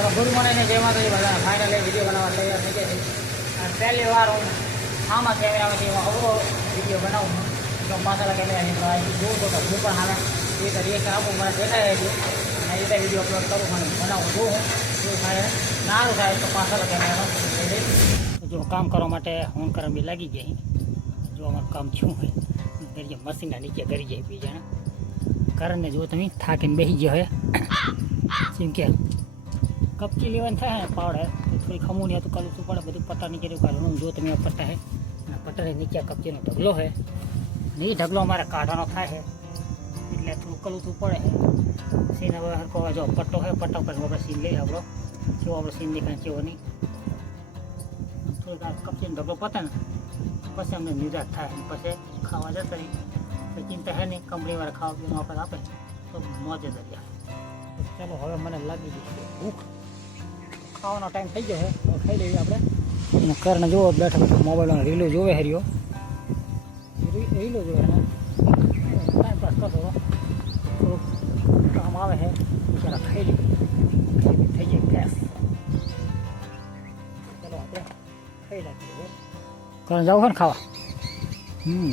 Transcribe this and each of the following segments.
ચલો ગુરુ મને જય માતાજી બધા ફાઇનલી વિડીયો બનાવવા તૈયાર થઈ ગયા છે અને પહેલી વાર હું આમાં કેમેરામાંથી અવરો વિડીયો બનાવું તો મસાલા કેમેરા જોઉં તો હું પણ હાલ એ રીતે રિએક્શન આપું મને દેખાય છે અને એ રીતે વિડીયો અપલોડ કરું મને બનાવું જોઉં શું થાય નાનું થાય તો મસાલા કેમેરામાં જો કામ કરવા માટે હું કરવા બી લાગી જાય જો અમારું કામ શું હોય દરિયા મશીનના નીચે કરી જાય બીજાના કારણને જો તમે થાકીને બેસી ગયો હોય જેમ કે કપચી લેવાની થાય ને પાવડે થોડી ખમુની હતું કાલું શું પડે બધું પટ્ટા નીચે કાઢવાનું જો તમે પટ્ટા છે અને પટ્ટાની નીચે કપચીનો ઢગલો છે અને એ ઢગલો અમારે કાઢવાનો થાય છે એટલે થોડું કલું શું પડે છે સીન હવે હરકો જો પટ્ટો છે પટ્ટા પર આપણે સીન લઈએ આપણો જેવો આપણે સીન દેખાય જેવો નહીં થોડીક કપચીનો ઢગલો પતે ને પછી અમને નિરાશ થાય પછી ખાવા જતા રહી તો ચિંતા છે નહીં કંપનીવાળા ખાવા પીવાનું આપણે આપે તો મોજે દરિયા ચાલો હવે મને લાગી ગઈ છે ભૂખ ખાવાનો ટાઈમ થઈ ગયો છે હવે ખાઈ લઈએ આપણે અને કરને જુઓ બેઠા બેઠા મોબાઈલમાં રીલો જોવે હર્યો રીલો જોવે ને ટાઈમ પાસ કરતો થોડુંક કામ આવે છે બિચારા ખાઈ લઈએ થઈ જાય ગેસ ચાલો આપણે ખાઈ નાખીએ કરણ જવું છે ને ખાવા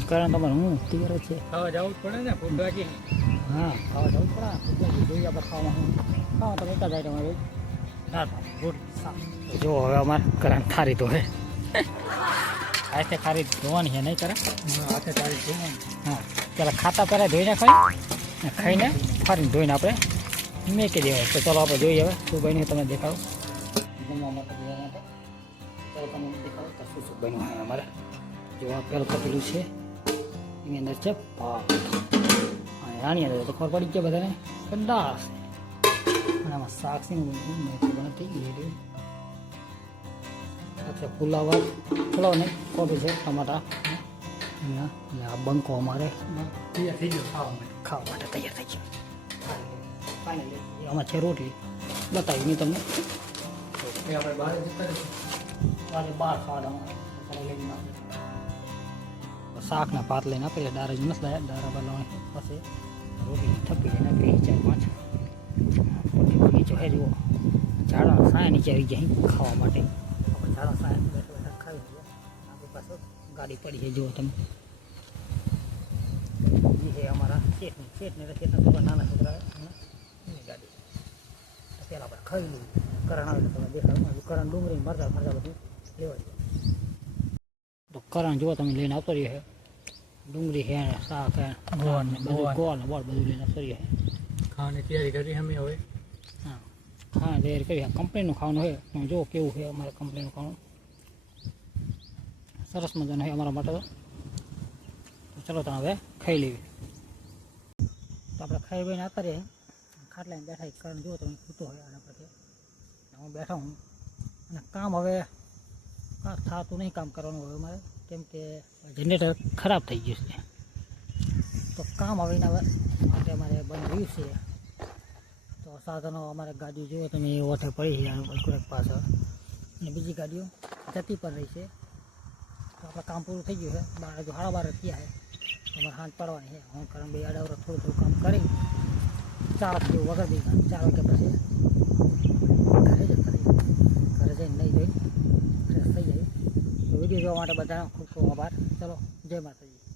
કરણ તમારે હું તૈયાર જ છે ખાવા જવું જ પડે ને ફૂડ બાકી હા ખાવા જવું પડે ને જોઈએ આપણે ખાવામાં ખાવા તો એક જ આઈટમ હોય દાળ ભાત રોટલી શાક જો હવે અમારે કરણ ખારી તો હે હાથે ખારી ધોવાની છે નહીં કરે હાથે ખારી ધોવાની હા પેલા ખાતા પહેલાં ધોઈને ખાઈને ફરીને ધોઈને આપણે મેકી દેવાય તો ચાલો આપણે જોઈએ હવે શું બન્યું તમે દેખાડો જમવા માટે દેવા માટે ચાલો તમે દેખાડો તો શું શું બન્યું હોય અમારે જો આ પેલું કપેલું છે એની અંદર છે ભાત અને આની અંદર તો ખબર પડી ગયા બધાને કંદાસ અને આમાં શાક છે થઈ ગઈ અચ્છા પુલાવ નહીં કોબી છે ટમાટા અને આ બંકો અમારે તૈયાર થઈ ગયો ખાવા માટે તૈયાર થઈ ગયો ફાઇનલી આમાં છે રોટલી બતાવી નહીં તમને આપણે બહાર ખાવા લઈને શાકના ભાત લઈને આપીએ દાળ જ મસ્ત લાયા દાળ બનાવવાની પછી રોટલી થપી લઈને આપીએ 4-5 બગીચો હે જુઓ ઝાડવા સાયા નીચે આવી જાય ખાવા માટે આપણે ઝાડવા સાયા બેઠા બેઠા ખાઈ જઈએ આપણી પાસે ગાડી પડી છે જુઓ તમે એ છે અમારા શેઠને રખેતા થોડા નાના છોકરા એની ગાડી પહેલાં આપણે ખાઈ લઈએ કરણ આવે તમે દેખાડો કરણ ડુંગળી મરચા બધું લેવા જાય તો કરણ જુઓ તમે લઈને આવતો રહ્યો છે ડુંગળી છે શાક છે ગોળ ને બધું લઈને આવતો રહ્યો છે ખાવાની તૈયારી કરી અમે હવે હા ખાવાની તૈયારી કરી કંપનીનું ખાવાનું હોય જો કેવું છે અમારે કંપનીનું ખાવાનું સરસ મજાનું છે અમારા માટે તો ચલો તમે હવે ખાઈ લેવી તો આપણે ખાઈ ભાઈને આવતા રહીએ ખાટલાને બેઠા કરણ જુઓ તમે ખૂટો હોય આના પછી હું બેઠા હું અને કામ હવે થતું નહીં કામ કરવાનું હવે અમારે કેમ કે જનરેટર ખરાબ થઈ ગયું છે તો કામ હવે એના માટે અમારે બંધ રહ્યું છે તો સાધનો અમારે ગાડીઓ જુઓ તમે એ ઓઠે પડી છે બલકુરક પાછળ અને બીજી ગાડીઓ જતી પણ રહી છે તો આપણે કામ પૂરું થઈ ગયું છે 12 થયા છે અમારે હાથ પડવાની છે હું કારણ બે આડાવર થોડું કામ કરી 4 જેવું વગર દઈ 4 વાગ્યા પછી ઘરે જતા રહી ઘરે જઈને નહીં જોઈ ફ્રેશ થઈ જાય તો વિડીયો જોવા માટે બધાનો ખૂબ ખૂબ આભાર ચલો જય માતા.